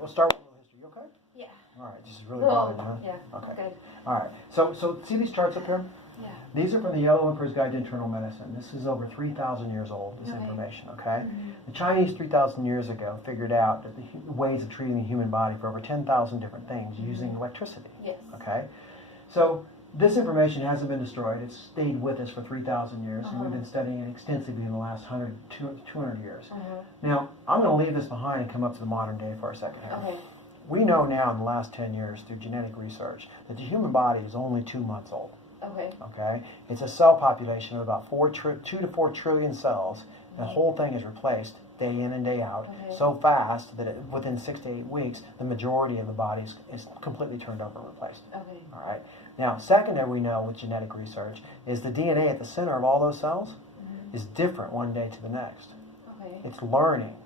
we'll start with a little history. You okay? Yeah. All right, this is really bothering you, huh? Yeah. Okay. Good. All right, so see these charts up here? Yeah. These are from the Yellow Emperor's Guide to Internal Medicine. This is over 3,000 years old, this information, okay? The Chinese 3,000 years ago figured out that the ways of treating the human body for over 10,000 different things using electricity, Yes. okay? So this information hasn't been destroyed. It's stayed with us for 3,000 years, and we've been studying it extensively in the last 200 years. Now, I'm going to leave this behind and come up to the modern day for a second here. Okay. We know now in the last 10 years through genetic research that the human body is only 2 months old. Okay. Okay? It's a cell population of about 2 to 4 trillion cells. The whole thing is replaced day in and day out so fast that within 6 to 8 weeks, the majority of the body is completely turned over and replaced. Okay. All right? Now, secondary, we know with genetic research is the DNA at the center of all those cells is different one day to the next. Okay. It's learning.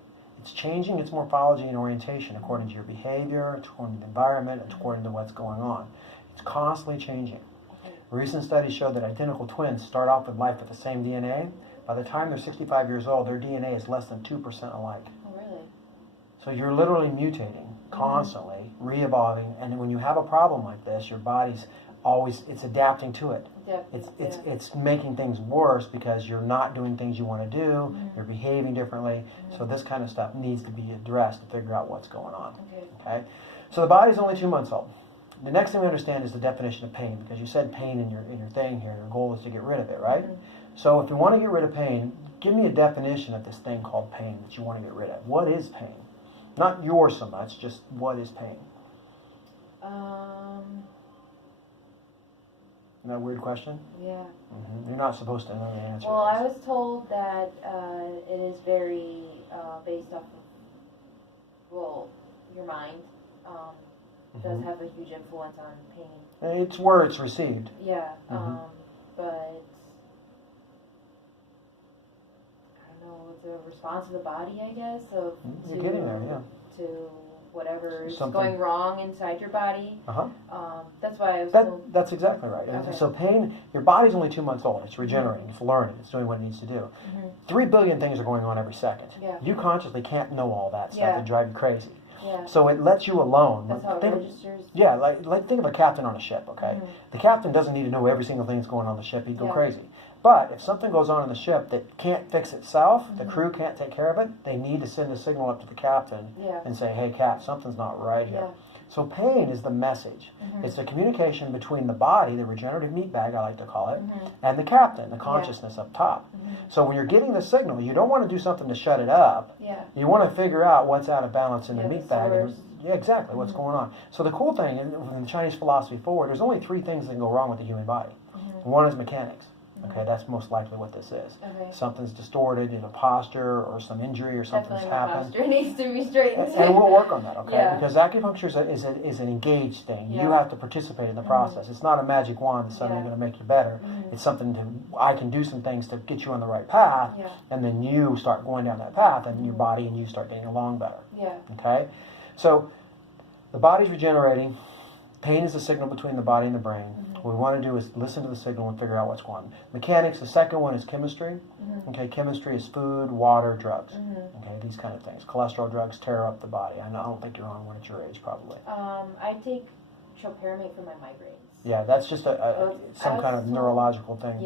It's changing its morphology and orientation according to your behavior, according to the environment, according to what's going on. It's constantly changing. Recent studies show that identical twins start off with life with the same DNA. By the time they're 65 years old, their DNA is less than 2% alike. Oh, really? So you're literally mutating constantly, re-evolving, and when you have a problem like this, your body's always, it's adapting to it. It's making things worse because you're not doing things you want to do, you're behaving differently, so this kind of stuff needs to be addressed to figure out what's going on. Okay? So the body's only 2 months old. The next thing we understand is the definition of pain, because you said pain in your thing here, your goal is to get rid of it, right? So if you want to get rid of pain, give me a definition of this thing called pain that you want to get rid of. What is pain? Not yours so much, just what is pain? Isn't that a weird question? Yeah. You're not supposed to know the answer. Well, I was told that it is very based off of, well, your mind. Does have a huge influence on pain. It's where it's received. Yeah. But I don't know, it's a response of the body, I guess, You're getting there, yeah. To whatever is Something going wrong inside your body. That's why I was told. That's exactly right. Okay. So pain, your body's only 2 months old. It's regenerating. It's learning. It's doing what it needs to do. 3 billion things are going on every second. Yeah. You consciously can't know all that stuff. It drives you crazy. Yeah. So it lets you alone. That's how it registers. Yeah, like think of a captain on a ship, okay? The captain doesn't need to know every single thing that's going on the ship. He'd go crazy. But if something goes on in the ship that can't fix itself, the crew can't take care of it, they need to send a signal up to the captain and say, hey, Cap, something's not right here. So pain is the message. It's the communication between the body, the regenerative meat bag, I like to call it, and the captain, the consciousness up top. So when you're getting the signal, you don't want to do something to shut it up. You want to figure out what's out of balance in the meat bag. Yeah, exactly, what's going on. So the cool thing, in the Chinese philosophy forward, there's only 3 things that can go wrong with the human body. One is mechanics. Okay, that's most likely what this is. Something's distorted in a posture or some injury or something's happened. Posture needs to be straightened. And we'll work on that, okay? Because acupuncture is an engaged thing. You have to participate in the process. It's not a magic wand that's suddenly going to make you better. It's something I can do some things to get you on the right path, and then you start going down that path, and your body and you start getting along better. Okay? So the body's regenerating. Pain is the signal between the body and the brain. What we want to do is listen to the signal and figure out what's going on. Mechanics, the second one is chemistry. Okay, chemistry is food, water, drugs. Okay, these kind of things. Cholesterol drugs tear up the body. I don't think you're on one at your age, probably. I take tropyramate for my migraines. Yeah, that's just some kind of neurological thing.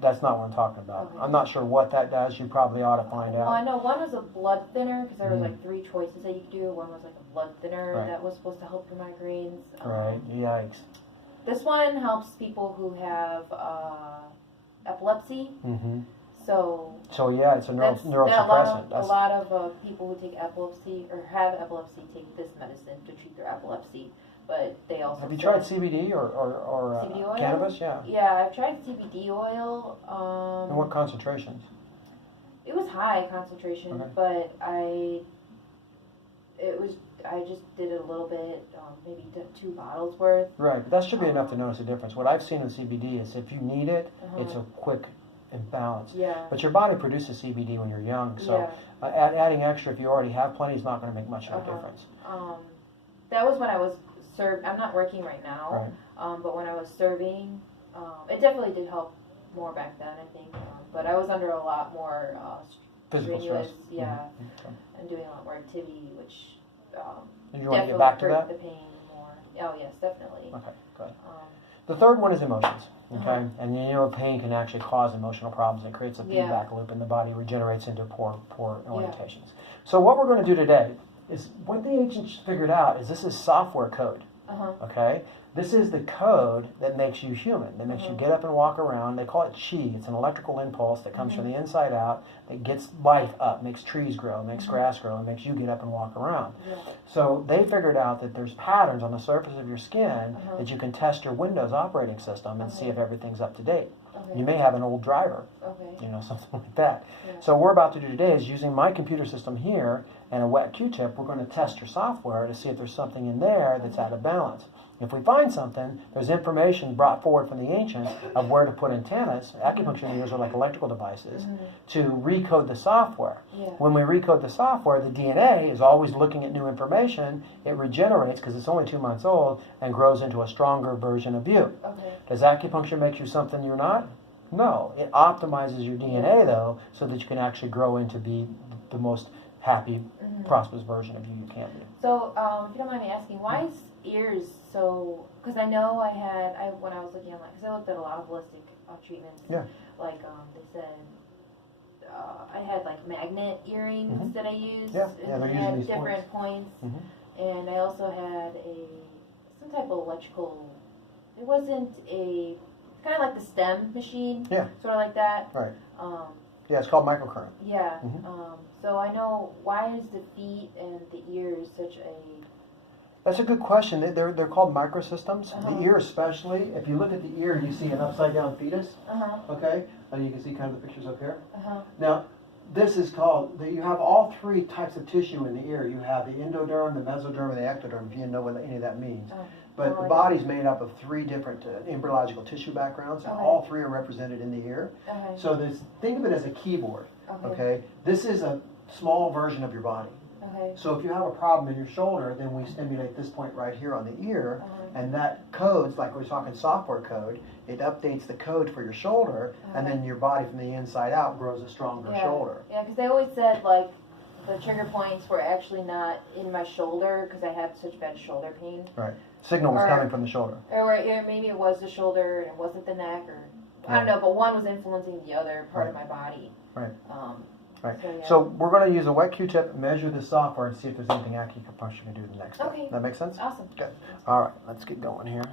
That's not what I'm talking about. I'm not sure what that does. You probably ought to find out. Well, I know one was a blood thinner, because there was like 3 choices that you could do. One was like a blood thinner that was supposed to help your migraines. Right, yikes. This one helps people who have epilepsy. So yeah, it's a neurosuppressant. A lot of people who take epilepsy or have epilepsy take this medicine to treat their epilepsy. But they also have you tried CBD or CBD oil? Cannabis? Yeah, I've tried CBD oil. And what concentrations? It was high concentration, but I just did it a little bit, maybe 2 bottles worth. Right, that should be enough to notice a difference. What I've seen in CBD is if you need it, it's a quick imbalance. But your body produces CBD when you're young, so adding extra if you already have plenty is not going to make much of a difference. That was when I was served. I'm not working right now, but when I was serving, it definitely did help more back then, I think. But I was under a lot more physical stress. And doing a lot more activity, which You want to get back to that? The pain more. Oh yes, definitely. Okay, good. The third one is emotions. Okay, and pain can actually cause emotional problems. It creates a feedback loop, and the body regenerates into poor orientations. So what we're going to do today is what the ancients figured out is this is software code. Okay, this is the code that makes you human. That makes you get up and walk around. They call it chi. It's an electrical impulse that comes from the inside out. That gets life up, makes trees grow, makes grass grow, and makes you get up and walk around. So they figured out that there's patterns on the surface of your skin that you can test your Windows operating system and see if everything's up to date. You may have an old driver, something like that. So what we're about to do today is using my computer system here and a wet Q-tip, we're going to test your software to see if there's something in there that's out of balance. If we find something, there's information brought forward from the ancients of where to put antennas. Acupuncture needles are like electrical devices to recode the software. When we recode the software, the DNA is always looking at new information. It regenerates because it's only 2 months old and grows into a stronger version of you. Does acupuncture make you something you're not? No. It optimizes your DNA, though, so that you can actually grow into be the most happy, prosperous version of you can be. So, if you don't mind me asking, why is ears so? Because I know when I was looking online, because I looked at a lot of holistic treatments. Like they said, I had like magnet earrings that I used. They're using these different points. And I also had some type of electrical. It wasn't kind of like the stem machine. Sort of like that. Right. It's called microcurrent. So I know, why is the feet and the ears such a... That's a good question. They're called microsystems. The ear especially. If you look at the ear, you see an upside-down fetus. Okay? And you can see kind of the pictures up here. Now, this is called... You have all three types of tissue in the ear. You have the endoderm, the mesoderm, and the ectoderm, if you know what any of that means. But the body's made up of 3 different embryological tissue backgrounds, and all 3 are represented in the ear. So think of it as a keyboard. Okay? This is a small version of your body. So if you have a problem in your shoulder, then we stimulate this point right here on the ear, and that codes, like we're talking software code, it updates the code for your shoulder, and then your body from the inside out grows a stronger shoulder. Because they always said, like, the trigger points were actually not in my shoulder because I had such bad shoulder pain. Right. Signal was coming from the shoulder. Or maybe it was the shoulder and it wasn't the neck, or I don't know, but one was influencing the other part of my body. So we're going to use a wet Q-tip, measure the software, and see if there's anything acupuncture can do the next step. That make sense? Awesome. Good. All right, let's get going here.